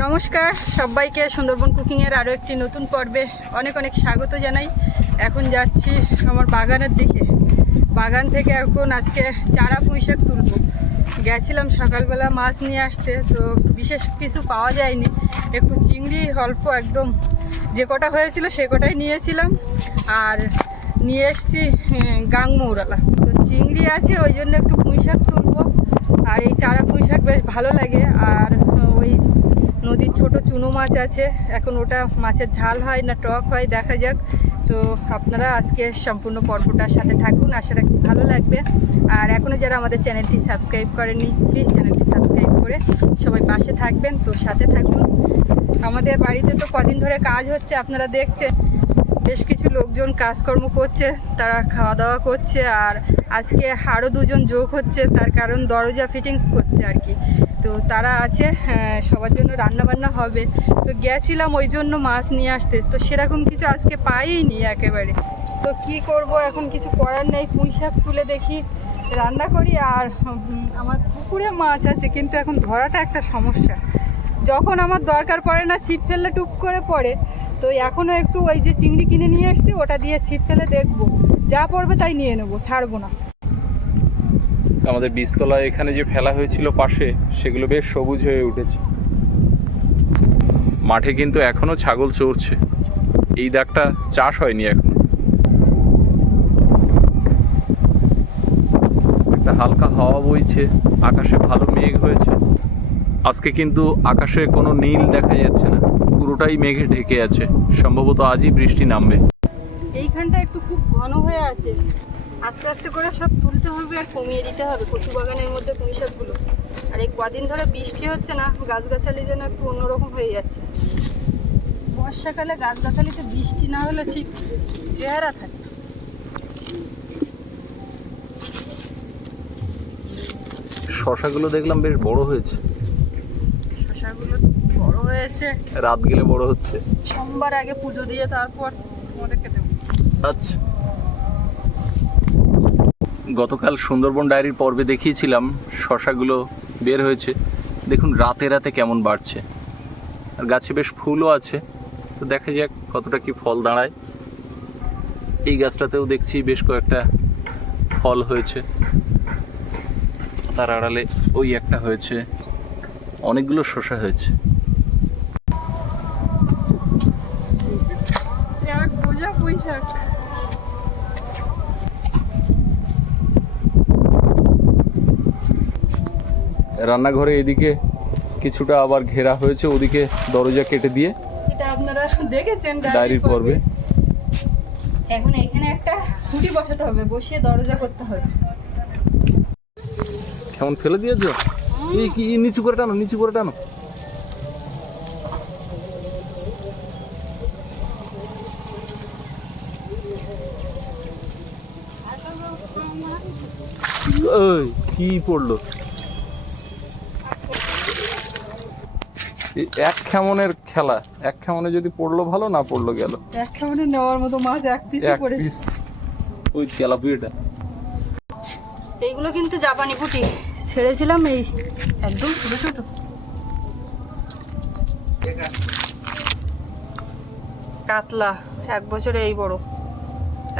নমস্কার, সবাইকে সুন্দরবন কুকিংয়ের আরও একটি নতুন পর্বে অনেক অনেক স্বাগত জানাই। এখন যাচ্ছি আমার বাগানের দিকে। বাগান থেকে এখন আজকে চারা পুঁইশাক তুলব। গেছিলাম সকালবেলা মাছ নিয়ে আসতে, তো বিশেষ কিছু পাওয়া যায়নি। একটু চিংড়ি অল্প একদম যে কটা হয়েছিল সে কটাই নিয়েছিলাম। আর নিয়ে এসছি গাংমৌরালা। তো চিংড়ি আছে, ওই জন্য একটু পুঁইশাক তুলবো। আর এই চারা পুঁইশাক বেশ ভালো লাগে। আর নদীর ছোট চুনো মাছ আছে। এখন ওটা মাছের ঝাল হয় না টক হয়, দেখা যাক। তো আপনারা আজকে সম্পূর্ণ পর্বটার সাথে থাকুন, আশা রাখছি ভালো লাগবে। আর এখনও যারা আমাদের চ্যানেলটি সাবস্ক্রাইব করেননি প্লিজ চ্যানেলটি সাবস্ক্রাইব করে সবাই পাশে থাকবেন। তো সাথে থাকুন। আমাদের বাড়িতে তো কদিন ধরে কাজ হচ্ছে, আপনারা দেখছেন। বেশ কিছু লোকজন কাজকর্ম করছে, তারা খাওয়া দাওয়া করছে, আর আজকে আরও দুজন যোগ হচ্ছে, তার কারণ দরজা ফিটিংস করছে আর কি। তো তারা আছে হ্যাঁ, সবার জন্য রান্না বান্না হবে। তো গেছিলাম ওই জন্য মাছ নিয়ে আসতে। তো সেরকম কিছু আজকে পাইনি একেবারে। তো কি করব এখন কিছু করার নেই। পুঁই শাক তুলে দেখি রান্না করি আর আমার পুকুরে মাছ আছে কিন্তু এখন ধরাটা একটা সমস্যা। যখন আমার দরকার পড়ে না ছিপ ফেললে টুপ করে পড়ে। তো এখনও একটু ওই যে চিংড়ি কিনে নিয়ে এসেছি ওটা দিয়ে ছিপ ফেলে দেখব। যা পড়বে তাই নিয়ে নেব ছাড়বো না। আমাদের বীজতলায় এখানে যে ফেলা হয়েছিল পাশে, সেগুলো বেশ সবুজ হয়ে উঠেছে। মাঠে কিন্তু এখনও ছাগল চড়ছে। এই দাগটা চাষ হয়নি এখন। একটা হালকা হাওয়া বইছে, আকাশে ভালো মেঘ হয়েছে। আজকে কিন্তু আকাশে কোনো নীল দেখা যাচ্ছে না। পুরোটাই মেঘে ঢেকে আছে। সম্ভবত আজই বৃষ্টি নামবে। এইখানটা একটু খুব ঘন হয়ে আছে। আস্তে আস্তে করে সব তুলতে হবে আর কমিয়ে দিতে হবে কচু বাগানের মধ্যে পুঁই শাকগুলো। আর এই কদিন ধরে বৃষ্টি হচ্ছে না গাছগাছালি যেন একটু অন্যরকম হয়ে যাচ্ছে। বর্ষাকালে গাছগাছালিতে বৃষ্টি না হলে ঠিক চেহারা থাকে। শশাগুলো দেখলাম বেশ বড় হয়েছে। শসাগুলো বড় হয়েছে। রাত গেলে বড় হচ্ছে। সোমবার আগে পুজো দিয়ে তারপর তোমাদেরকে দেবো। আচ্ছা। গতকাল সুন্দরবন ডায়েরির পর্বে দেখিয়েছিলাম, শশাগুলো বের হয়েছে। দেখুন, রাতে রাতে কেমন বাড়ছে। আর গাছে বেশ ফুলও আছে। তো দেখা যাক কতটা কি ফল দাঁড়ায়। এই গাছটাতেও দেখছি বেশ কয়েকটা ফল হয়েছে। তার আড়ালে ওই একটা হয়েছে। অনেকগুলো শশা হয়েছে। রান্নাঘরে এদিকে কিছুটা আবার ঘেরা হয়েছে ওদিকে দরজা কেটে দিয়ে এটা আপনারা দেখেছেন ডায়েরির পর্বে। এখন এখানে একটা খুঁটি বসাতে হবে বসিয়ে দরজা করতে হবে। কেমন ফেলে দিয়েছ? এই কি নিচু করে টানো নিচু করে টানো। ওই কি পড়ল? এক খেমনের খেলা। এক খেমনে যদি পড়ল ভালো না পড়ল গেল। এক খাবারে নেওয়ার মতো মাছ এক পিসে করে পিস ওই তেলাপিয়াটা এইগুলো কিন্তু জাপানি পুঁটি। ছেড়েছিলাম এই একদম ছোটো ছোটো। কাতলা এক বছরে এই বড়।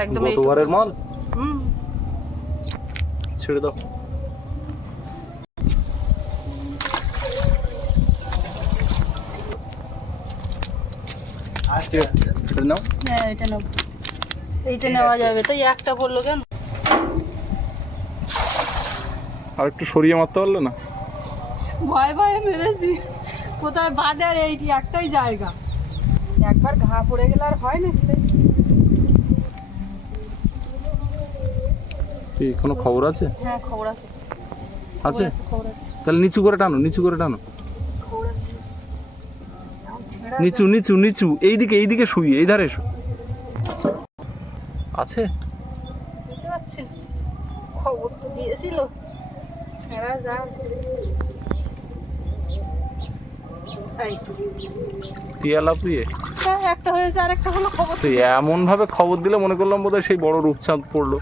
একদম। গতবারের মাল? হুম। ছেড়ে দাও। নাও। হ্যাঁ এটা নেব এইটা নেওয়া যাবে। তাই একটা পড়ল কেন? আর একটু সরিয়ে মারতে পারলে না? ভয় ভয়ে মেরেছি। কোথায় বাঁধে? আর এইটি একটাই জায়গা। একবার ঘা পড়ে গেলে আর হয় না কি কোনো খবর আছে? হ্যাঁ খবর আছে। আছে খবর আছে। তাহলে নিচু করে টানো নিচু করে টানো খবর আছে এখন ছেঁড়া নিচু নিচু নিচু। এইদিকে এইদিকে শুয়ে এই ধারে এসো আছে? খবর তো দিয়েছিল। ছেঁড়া যা হ্যাঁ, একটা হয়েছে আর একটা হলো খবর। তো এমন ভাবে খবর দিলে মনে করলাম বোধহয় সেই বড় রূপচাঁদ পড়ল।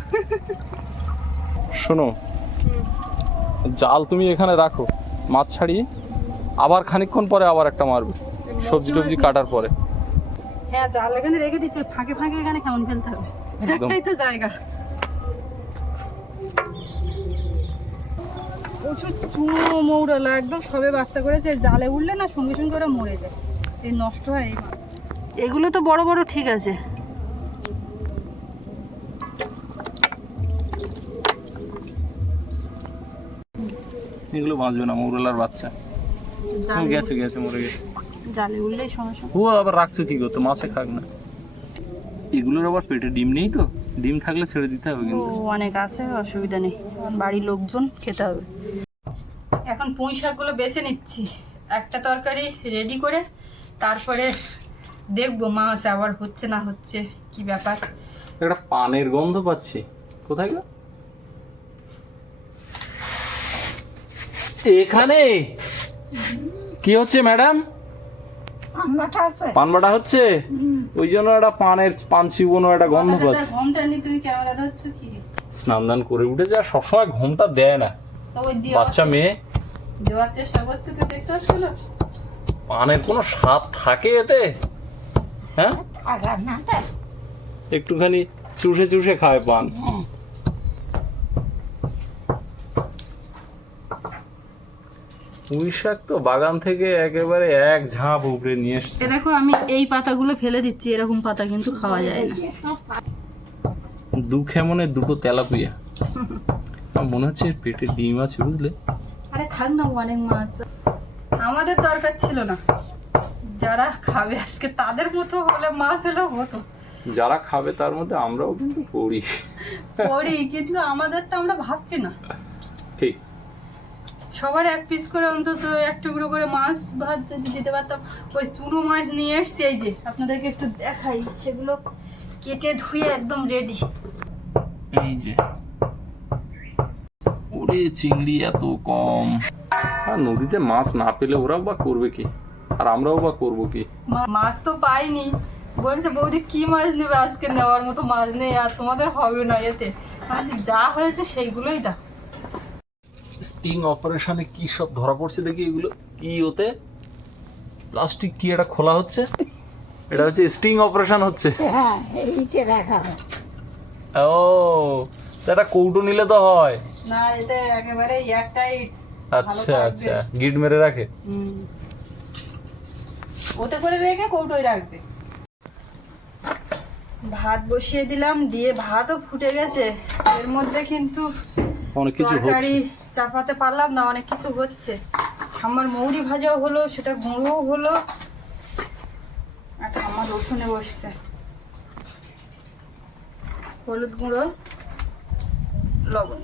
শোনো জাল তুমি এখানে রাখো মাছ ছাড়িয়ে আবার খানিকক্ষণ পরে আবার একটা মারবে। সবজি টবজি কাটার পরে। হ্যাঁ জাল এখানে রেখে দিচ্ছে। ফাঁকে ফাঁকে এখানে কেমন ফেলতে হবে? একটাই তো জায়গা। প্রচুর চুনো মৌরলা একদম। সবে বাচ্চা করেছে জালে উঠলে না সঙ্গে সঙ্গে ওরা মরে যায়। এই নষ্ট হয় এই। এগুলো তো বড় বড় ঠিক আছে। এগুলো বাঁচবে না মৌরলার বাচ্চা। গেছে গেছে মরে গেছে। জালে উঠলেই সঙ্গে ও আবার রাখছো কি করতো মাছে খাক না। এগুলোর আবার পেটে ডিম নেই তো? ডিম থাকলে ছেড়ে দিতে হবে ও কিন্তু অনেক আছে অসুবিধা নেই। বাড়ির লোকজন খেতে হবে। এখন পুঁই শাকগুলো বেছে নিচ্ছি। একটা তরকারি রেডি করে তারপরে দেখব মাছ আবার হচ্ছে না হচ্ছে কি ব্যাপার। একটা পানের গন্ধ পাচ্ছি। কোথায় গো? এখানে! কি হচ্ছে ম্যাডাম? পান বাটা হচ্ছে? ওই জন্য একটা পানের পান চিবোনো একটা গন্ধ পাচ্ছি। ঘমটা নিয়ে তুমি ক্যামেরা ধরছো কি স্নান দান করে উঠেছে আর সবসময় ঘুমটা দেয় না। ওই বাচ্চা মেয়ে। দেওয়ার চেষ্টা করছে তো দেখতে পাচ্ছ না? পানের কোনো স্বাদ থাকে এতে? হ্যাঁ? একটুখানি চুষে চুষে খায় পান। পুঁই শাক তো বাগান থেকে একেবারে এক ঝাঁপ উপরে নিয়ে এসছে। দেখো আমি এই পাতাগুলো ফেলে দিচ্ছি এরকম পাতা কিন্তু খাওয়া যায় না। দু খেমনে দুটো তেলাপিয়া মনে হচ্ছে পেটে ডিম আছে বুঝলে? আরে থাক না অনেক মাছ। আমাদের দরকার ছিল না। যারা খাবে আজকে তাদের মতো হলে মাছ হলেও হতো। যারা খাবে তার মধ্যে আমরাও কিন্তু পড়ি। করি কিন্তু আমাদেরটা আমরা ভাবছি না। ঠিক। সবার এক পিস করে অন্তত এক টুকরো করে মাছ ভাত যদি দিতে পারতাম ওই চুনো মাছ নিয়ে এসছি এই যে আপনাদেরকে একটু দেখাই সেগুলো কেটে ধুয়ে একদম রেডি এই যে। ওরে চিংড়ি এত কম। আর নদীতে মাছ না পেলে ওরাও বা করবে কি? আর আমরাও বা করব কি? মাছ তো পাইনি। বলছে বৌদি কি মাছ নেবে? আজকে নেওয়ার মতো মাছ নেই আর তোমাদের হবে না এতে। মাছ যা হয়েছে সেইগুলোই দাও। স্টিং অপারেশনে কি সব ধরা পড়ছে দেখি এগুলো? কি ওতে? প্লাস্টিক কি এটা খোলা হচ্ছে? এটা হচ্ছে স্টিং অপারেশন হচ্ছে। হ্যাঁ এইতে হয়। ও তা একটা কৌটো নিলে তো হয়। না এটা একেবারে এয়ারটাই আচ্ছা আচ্ছা গিট মেরে রাখে। ওতে করে রেখে কৌটোয় রাখবে। ভাত বসিয়ে দিলাম দিয়ে ভাতও ফুটে গেছে। এর মধ্যে কিন্তু অনেক কিছু হচ্ছে। চাপাতে পারলাম না অনেক কিছু হচ্ছে। আমার মৌরি ভাজাও হলো সেটা গুঁড়োও হলো আর আমার রসুনে বসছে। হলুদ গুঁড়ো লবণ।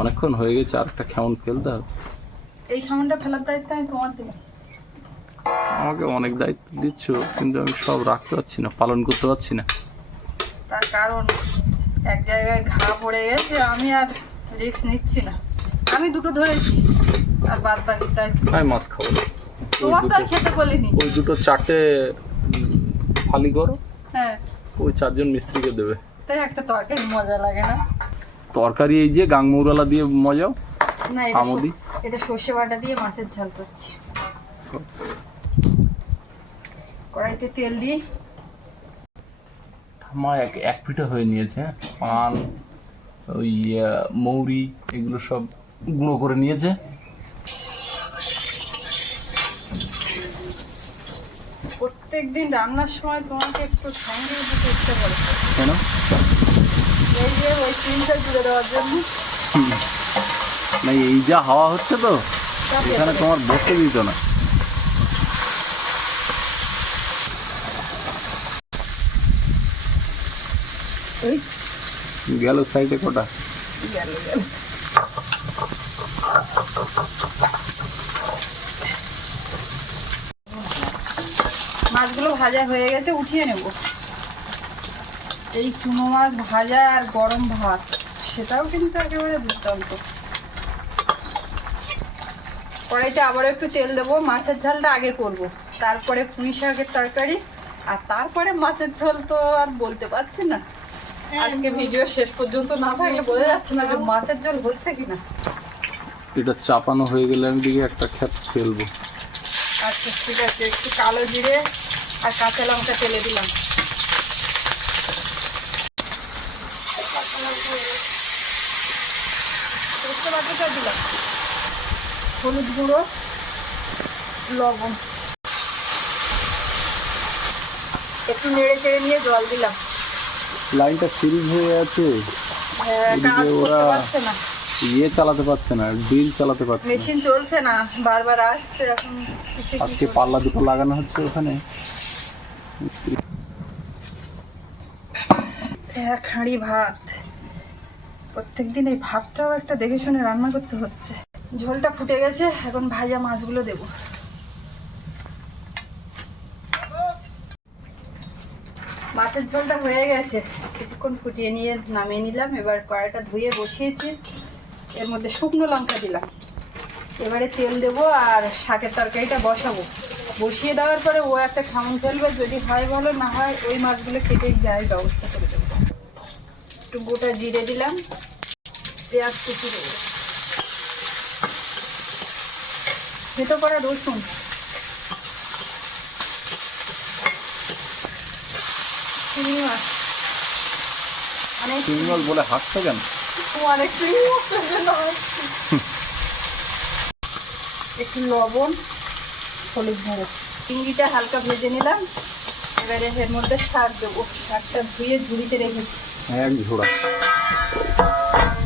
অনেকক্ষণ হয়ে গেছে আর একটা খেমন ফেলতে হবে এই খামনটা ফেলার দায়িত্ব আমি তোমার দিলাম আমাকে অনেক দায়িত্ব দিচ্ছ কিন্তু আমি সব রাখতে পারছি না পালন করতে পারছি না। তার কারণ এক জায়গায় ঘা পড়ে গেছে আমি আর রিস্ক নিচ্ছি না। আমি দুটো ধরেছি। আর বাদ বাকি দায়িত্ব আমি মাছ খাব। তোমার তো আর খেতে বলিনি। ওই দুটো চারটে ফালি করো। হ্যাঁ। ওই চারজন মিস্ত্রিকে দেবে। তাই একটা তরকারি মজা লাগে না? তরকারি এই যে গাংমৌরালা দিয়ে মজাও। না এটা আমুদি? এটা সর্ষে বাটা দিয়ে মাছের ঝাল করছি। কড়াইতে তেল দিই। মা এক এক পিঠে হয়ে নিয়েছে হ্যাঁ? পান ওই মৌরি এগুলো সব গুঁড়ো করে নিয়েছে। প্রত্যেক দিন রান্নার সময় তোমাকে একটু সঙ্গে দিতে ইচ্ছে করে। কেন? এই যে ওই ক্রিমটা জুড়ে দেওয়ার জন্য। না এই যা হাওয়া হচ্ছে তো এখানে তোমার বসতে দিত না। গেল সাইডে কটা? গেল গেল। মাছগুলো ভাজা হয়ে গেছে উঠিয়ে নেব। এই চুনো মাছ ভাজা আর গরম ভাত সেটাও কিন্তু একেবারে দুর্দান্ত। কড়াইতে আবার একটু তেল দেবো মাছের ঝালটা আগে করব। তারপরে পুঁই শাকের তরকারি আর তারপরে মাছের ঝোল তো আর বলতে পারছি না। আজকে ভিডিও শেষ পর্যন্ত না থাকলে বোঝা যাচ্ছে না যে মাছের ঝোল হচ্ছে কিনা। এটা চাপানো হয়ে গেলে আমি দিকে একটা খ্যাপ ফেলব। আচ্ছা ঠিক আছে একটু কালো জিরে আর কাঁচা লঙ্কা তেলে দিলাম। দিলাম হলুদ গুঁড়ো লবণ। একটু নেড়ে চেড়ে নিয়ে জল দিলাম। লাইনটা ফ্রিজ হয়ে আছে। হ্যাঁ, কাজ করতে পারছে না। ইয়ে চালাতে পারছে না ড্রিল চালাতে পারছে না। মেশিন চলছে না বারবার আসছে এখন আজকে পাল্লা দুটো লাগানো হচ্ছে ওখানে। এক হাঁড়ি ভাত। প্রত্যেকদিন এই ভাতটাও একটা দেখে শুনে রান্না করতে হচ্ছে। ঝোলটা ফুটে গেছে এখন ভাজা মাছগুলো দেব। মাছের ঝোলটা হয়ে গেছে। কিছুক্ষণ ফুটিয়ে নিয়ে নামিয়ে নিলাম এবার কড়াইটা ধুয়ে বসিয়েছি। এর মধ্যে শুকনো লঙ্কা দিলাম। এবারে তেল দেবো আর শাকের তরকারিটা বসাবো। বসিয়ে দেওয়ার পরে ও একটা খামন ফেলবে, যদি হয় ভালো না হয় ওই মাছগুলো কেটে যায় ব্যবস্থা করে দেবো। একটু গোটা জিরে দিলাম, পেঁয়াজ কুচি দেবো। থেতো করা রসুন। চিংড়ি মাছ। সিঙ্গল বলে হাঁটছে কেন? হচ্ছে। একটু লবণ হলুদ গুঁড়ো চিংড়িটা হালকা ভেজে নিলাম। এবারে এর মধ্যে শাক দেবো। শাকটা ধুয়ে ঝুড়িতে রেখেছি এক ঝোড়া।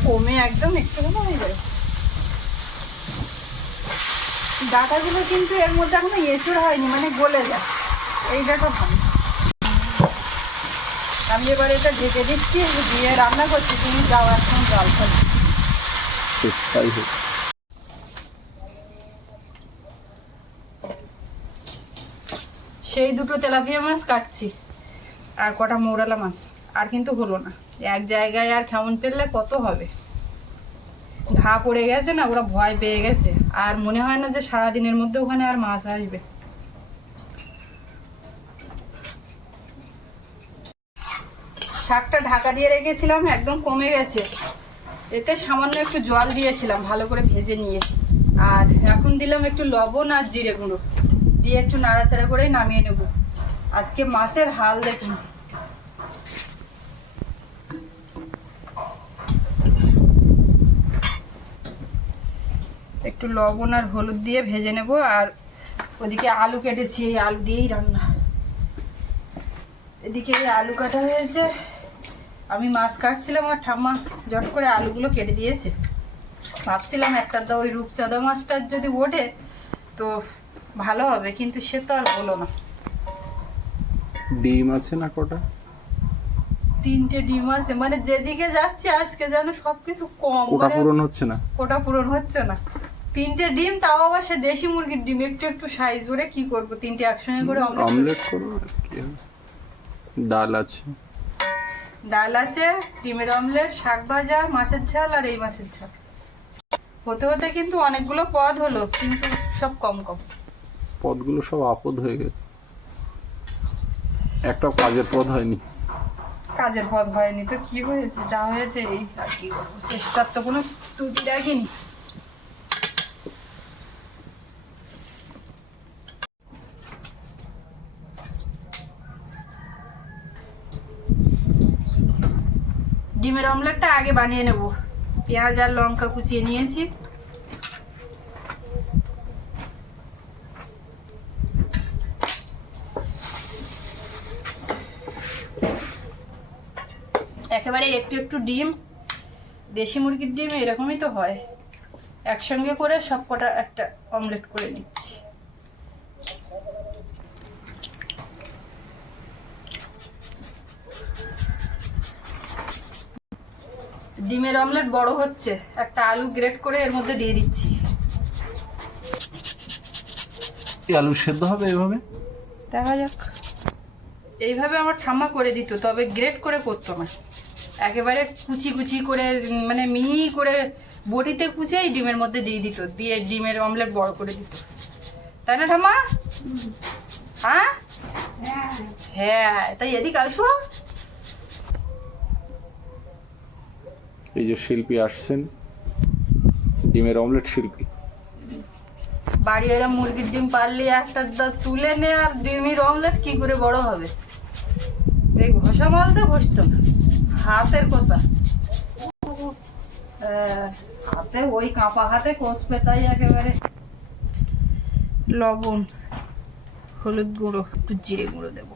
কমে একদম একটু হয়ে যাবে। ডাটাগুলো কিন্তু এর মধ্যে এখনও এঁচড় হয়নি মানে গলে যায়। এই ডাটা ভালো। আমি এবার এটা ঢেকে দিচ্ছি দিয়ে রান্না করছি। তুমি যাও এখন। সেই দুটো তেলাপিয়া মাছ কাটছি আর কটা মৌরালা মাছ। আর কিন্তু হলো না। এক জায়গায় আর কেমন পেললে কত হবে? ঘা পড়ে গেছে না, ওরা ভয় পেয়ে গেছে। আর মনে হয় না যে সারাদিনের মধ্যে ওখানে আর মাছ আসবে। শাকটা ঢাকা দিয়ে রেখেছিলাম, একদম কমে গেছে। এতে সামান্য একটু জল দিয়েছিলাম, ভালো করে ভেজে নিয়ে। আর এখন দিলাম একটু লবণ আর জিরে গুঁড়ো। দিয়ে একটু নাড়াচাড়া করে নামিয়ে নেব। আজকে মাছের হাল দেখুন। একটু লবণ আর হলুদ দিয়ে ভেজে নেব, আর ওদিকে আলু কেটেছি, এই আলু দিয়েই রান্না। এদিকে আলু কাটা হয়েছে। আমি মাছ কাটছিলাম আর ঠাম্মা জট করে আলুগুলো কেটে দিয়েছে। ভাবছিলাম একটা তো ওই রূপচাঁদা মাছটার যদি ওঠে তো ভালো হবে কিন্তু সে তো আর হলো না। ডিম আছে না কটা? তিনটে ডিম আছে মানে যেদিকে যাচ্ছে আজকে যেন সবকিছু কম। ওটা মানে পূরণ হচ্ছে না? কোটা পূরণ হচ্ছে না। তিনটে ডিম তাও আবার সে দেশি মুরগির ডিম একটু একটু সাইজ করে কি করব? তিনটে একসঙ্গে করে অমলেট অমলেট করো আর কি ডাল আছে। ডাল আছে ডিমের অমলেট শাক ভাজা মাছের ঝাল আর এই মাছের ঝাল। হতে হতে কিন্তু অনেকগুলো পদ হলো কিন্তু সব কম কম। পদগুলো সব আপদ হয়ে গেছে। একটা কাজের পদ হয়নি। কাজের পদ হয়নি তো কি হয়েছে? যা হয়েছে এই আর কি। চেষ্টার তো কোনো ত্রুটি রাখিনি। ডিমের অমলেটটা আগে বানিয়ে নেব। পেঁয়াজ আর লঙ্কা কুচিয়ে নিয়েছি। একেবারে একটু একটু ডিম, দেশি মুরগির ডিম এরকমই তো হয়। একসঙ্গে করে সব কটা একটা অমলেট করে নিচ্ছি ডিমের অমলেট বড় হচ্ছে। একটা আলু গ্রেট করে এর মধ্যে দিয়ে দিচ্ছি। এই আলু সেদ্ধ হবে এভাবে? দেখা যাক। এইভাবে আমার ঠাম্মা করে দিত তবে গ্রেট করে করতো না। একেবারে কুচি কুচি করে মানে মিহি করে বটিতে কুচেই ডিমের মধ্যে দিয়ে দিত দিয়ে ডিমের অমলেট বড় করে দিত। তাই না ঠাম্মা? হ্যাঁ। হ্যাঁ তাই এদিকে আসো। এই যে শিল্পী আসছেন ডিমের অমলেট শিল্পী। বাড়ি এরা মুরগির ডিম পারলে একটা তুলে নে আর ডিমের অমলেট কি করে বড় হবে? এই ঘষা মাল তো ঘষতো না হাতের কষা হাতে ওই কাঁপা হাতে কষবে তাই একেবারে। লবণ হলুদ গুঁড়ো একটু জিরে গুঁড়ো দেবো।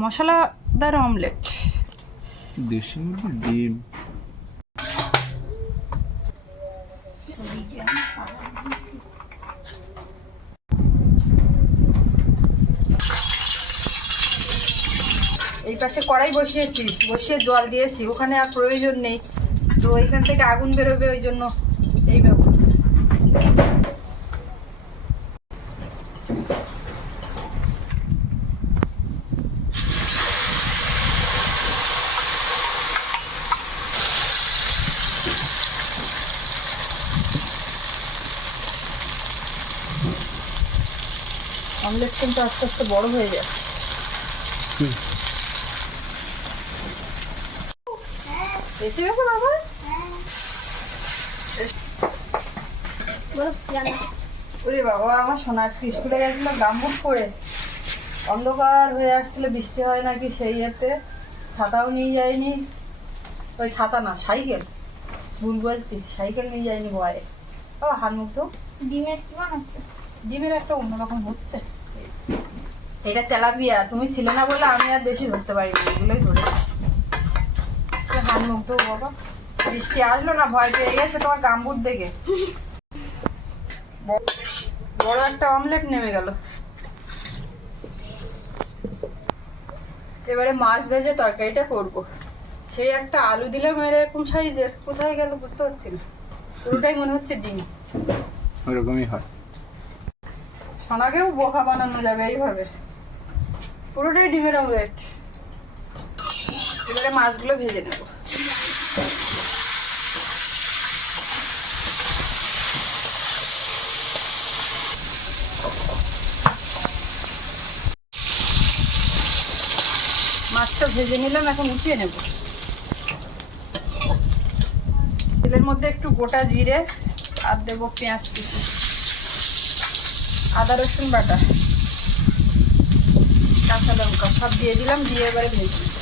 মশলাদার অমলেট। দেশি মুরগির ডিম এই পাশে কড়াই বসিয়েছি, বসিয়ে জল দিয়েছি, ওখানে আর প্রয়োজন নেই। তো ওইখান থেকে আগুন বেরোবে ওই জন্য এই ব্যবস্থা। কিন্তু আস্তে আস্তে বড় হয়ে যাচ্ছে। এসে গেছে বাবা? ওরে বাবা আমার সোনা আজকে স্কুলে গেছিল গামবুট পরে অন্ধকার হয়ে আসছিল বৃষ্টি হয় নাকি সেই ইয়েতে ছাতাও নিয়ে যায়নি। ওই ছাতা না সাইকেল। ভুল বলছি সাইকেল নিয়ে যায়নি ভয়ে ও হাত মুখ তো ডিমের কি বানাচ্ছে? ডিমের একটা অন্যরকম হচ্ছে। এটা তেলাপিয়া। তুমি ছিলে না বলে আমি আর বেশি ধরতে পারিনি এগুলোই ধরে হাত মুখ বৃষ্টি আসলো না ভয় পেয়ে গেছে তোমার গাম্বুট দেখে। বড় একটা অমলেট নেমে গেল। এবারে মাছ ভেজে তরকারিটা করব। সেই একটা আলু দিলাম এরকম সাইজের। কোথায় গেল বুঝতে পারছি না। পুরোটাই মনে হচ্ছে ডিম। ওইরকমই হয়। সোনাকেও বোকা বানানো যাবে এইভাবে। পুরোটাই ডিমের অমলেট এবারে মাছগুলো ভেজে নেব। মাছটা ভেজে নিলাম, এখন উঠিয়ে নেব। তেলের মধ্যে একটু গোটা জিরে আর দেবো পেঁয়াজ কুচি, আদা রসুন বাটা, কাঁচা লঙ্কা সব দিয়ে দিলাম, দিয়ে এবারে ভেজে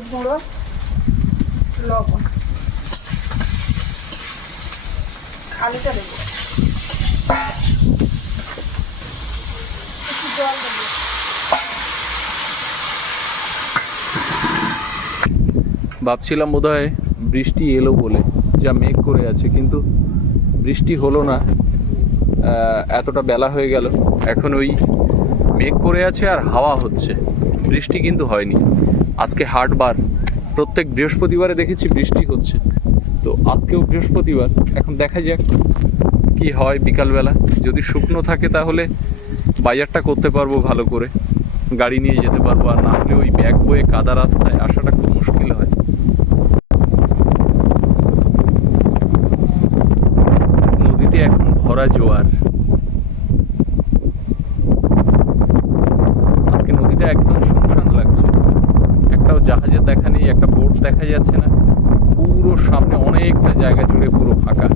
হলুদ গুঁড়ো, লবণ। আলুটা দেবো। একটু জল দেবো। ভাবছিলাম বোধহয় বৃষ্টি এলো বলে, যা মেঘ করে আছে, কিন্তু বৃষ্টি হলো না। এতটা বেলা হয়ে গেল। এখন ওই মেঘ করে আছে আর হাওয়া হচ্ছে। বৃষ্টি কিন্তু হয়নি। আজকে হাটবার। প্রত্যেক বৃহস্পতিবারে দেখেছি বৃষ্টি হচ্ছে। তো আজকেও বৃহস্পতিবার, এখন দেখা যাক কি হয় বিকালবেলা। যদি শুকনো থাকে তাহলে বাজারটা করতে পারব ভালো করে। গাড়ি নিয়ে যেতে পারব, আর না হলে ওই ব্যাগ বয়ে কাদা রাস্তায় আসাটা খুব মুশকিল হয় নদীতে এখন ভরা জোয়ার আজকে নদীটা একদম শুনশান লাগছে একটাও জাহাজের দেখা নেই একটা বোট দেখা যাচ্ছে না পুরো সামনে অনেকটা জায়গা জুড়ে পুরো ফাঁকা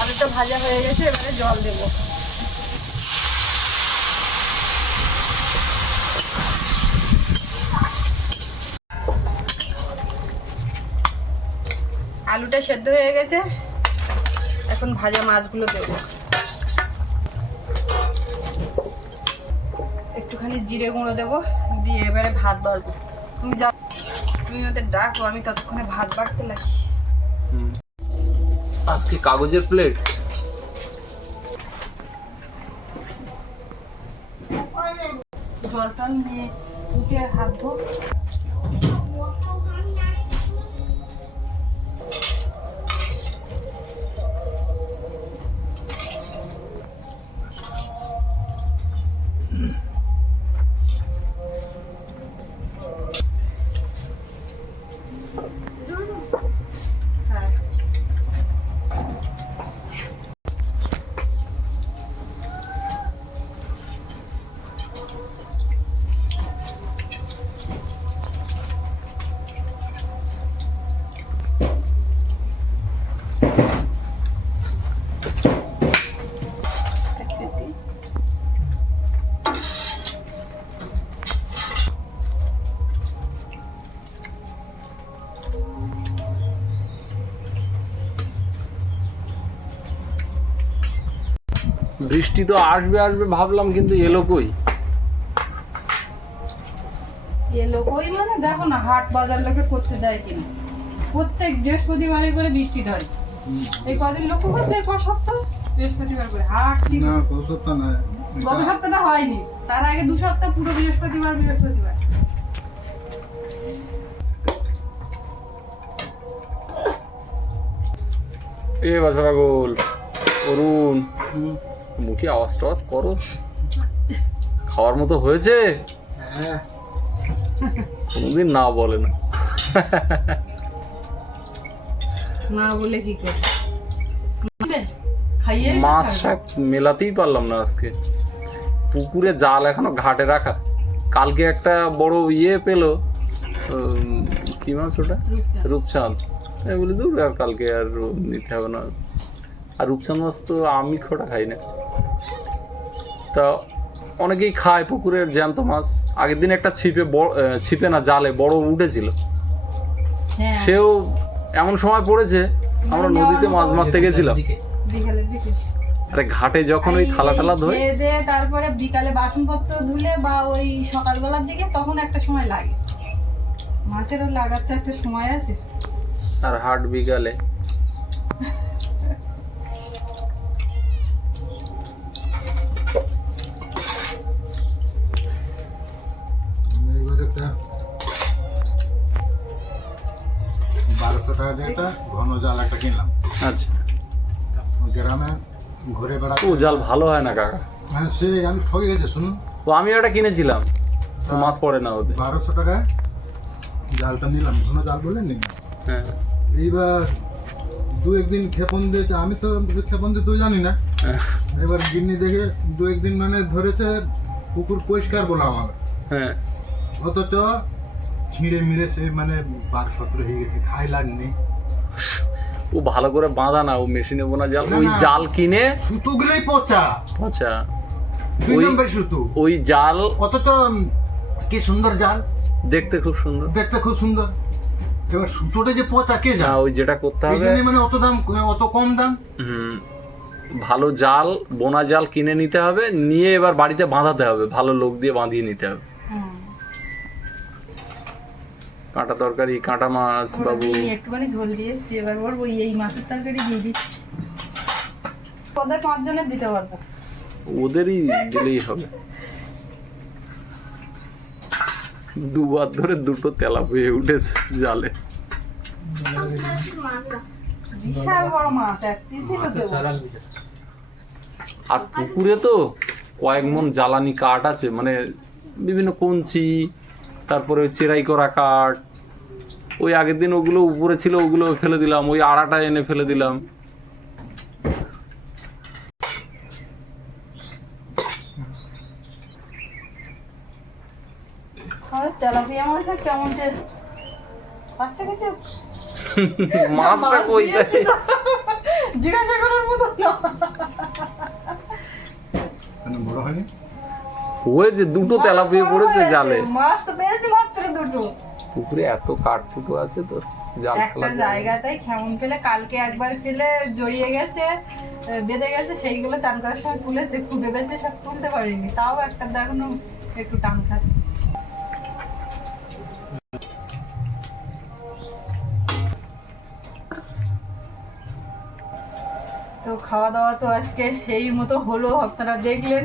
আলুটা ভাজা হয়ে গেছে এবারে জল দেব আলুটা সেদ্ধ হয়ে গেছে। এখন ভাজা মাছগুলো দেব। একটুখানি জিরে গুঁড়ো দেবো দিয়ে এবারে ভাত বাড়বো। তুমি যাও তুমি ওদের ডাকো আমি ততক্ষণে ভাত বাড়তে লাগি। আজকে কাগজের প্লেট জলটা নিয়ে উঠে হাত ধো। বৃষ্টি তো আসবে আসবে ভাবলাম কিন্তু এলো কই? এলো ওই মানে দেখো না হাট বাজার লোকে করতে দেয় কিনা। প্রত্যেক বৃহস্পতিবারে করে বৃষ্টি ধরে। এই কদিন লক্ষ্য করছে ক সপ্তাহ? বৃহস্পতিবার করে। হাট কি? না গত সপ্তাহ নয় গত সপ্তাহটা হয়নি। তার আগে দু সপ্তাহ পুরো বৃহস্পতিবার বৃহস্পতিবার। এ বাসা পাগল অরুণ। মুখে আওয়াজ টাওয়াজ করো। খাওয়ার মতো হয়েছে? হ্যাঁ। কোনোদিন না বলে না। না বলে কি করে মাছ শাক মেলাতেই পারলাম না আজকে। পুকুরে জাল এখনও ঘাটে রাখা। কালকে একটা বড় ইয়ে পেল কি মাছ ওটা? রূপচাঁদ। আমি বলি দূর আর কালকে আর নিতে হবে না। আর রূপচাঁদ মাছ তো আমি খোটা খাই না। তা অনেকেই খায় পুকুরের জ্যান্ত মাছ। আগের দিন একটা ছিপে বড় ছিপে না জালে বড় উঠেছিল। হ্যাঁ। সেও এমন সময় পড়েছে আমরা নদীতে মাছ মারতে গেছিলাম। আরে ঘাটে যখন ওই থালা টালা ধোয় দিয়ে তারপরে বিকালে বাসনপত্র ধুলে বা ওই সকালবেলার দিকে তখন একটা সময় লাগে। মাছেরও লাগাতে একটা সময় আছে। আর হাট বিকালে বারোশো টাকা দিয়ে একটা ঘন জাল একটা কিনলাম। আচ্ছা। গ্রামে ঘুরে বেড়াতে ও জাল ভালো হয় না কাকা? হ্যাঁ সে আমি ঠকে গেছি শুনুন। ও আমি ওটা কিনেছিলাম। তো মাছ পড়ে না ওতে বারোশো টাকায় জালটা নিলাম ঘন জাল বলে নিলাম। হ্যাঁ। এইবার দু একদিন ক্ষেপণ দিয়েছে আমি তো ক্ষেপণ দিতে জানি না। হ্যাঁ, এবার গিন্নি দেখে দু একদিন মানে ধরেছে পুকুর পরিষ্কার বলে আমার হ্যাঁ। অথচ ছিঁড়ে মিড়ে সে মানে বার সতেরো হয়ে গেছে খাই লাগনি ও ভালো করে বাঁধা না ও মেশিনে বোনা জাল ওই জাল কিনে সুতোগুলোই পচা। আচ্ছা দুই নম্বর সুতো। ওই জাল অথচ কি সুন্দর জাল? দেখতে খুব সুন্দর। দেখতে খুব সুন্দর। এবার সুতোটা যে পচা কে জাল ওই যেটা করতে হবে মানে অত দাম অত কম দাম। হুম, ভালো জাল বোনা জাল কিনে নিতে হবে নিয়ে এবার বাড়িতে বাঁধাতে হবে ভালো লোক দিয়ে বাঁধিয়ে নিতে হবে। কাঁটা তরকারি কাঁটা মাছ বাবু। একটুখানি ঝোল দিয়েছি এবার বলব এই মাছের তরকারি দিয়ে দিচ্ছি। ওদের পাঁচজনের দিতে পারব। ওদেরই দিলেই হবে। দুবার ধরে দুটো তেলা বয়ে উঠেছে জালে। বিশাল বড় মাছ এক পিসই তো আর পুকুরে তো কয়েক মন জ্বালানি কাঠ আছে মানে বিভিন্ন কঞ্চি তারপরে ওই চেরাই করা কাঠ ওই আগের দিন ওগুলো উপরে ছিল ওগুলো ফেলে দিলাম ওই আড়াটা এনে ফেলে দিলাম। মাছটা কই জিজ্ঞাসা করার মতো না। বড় হয়নি? হয়েছে দুটো তেলাপিয়া পড়েছে জালে। মাছ তো পেয়েছি মাত্র দুটো। পুকুরে এত কাঠ ফুটো আছে তো জাল একটা। জায়গাতেই খেমন ফেলে কালকে একবার ফেলে জড়িয়ে গেছে বেঁধে গেছে সেইগুলো চান করার সময় তুলেছে খুঁড়ে সব তুলতে পারিনি তাও একটা একটু টান খাচ্ছে তো খাওয়া দাওয়া তো আজকে এই মতো হলো আপনারা দেখলেন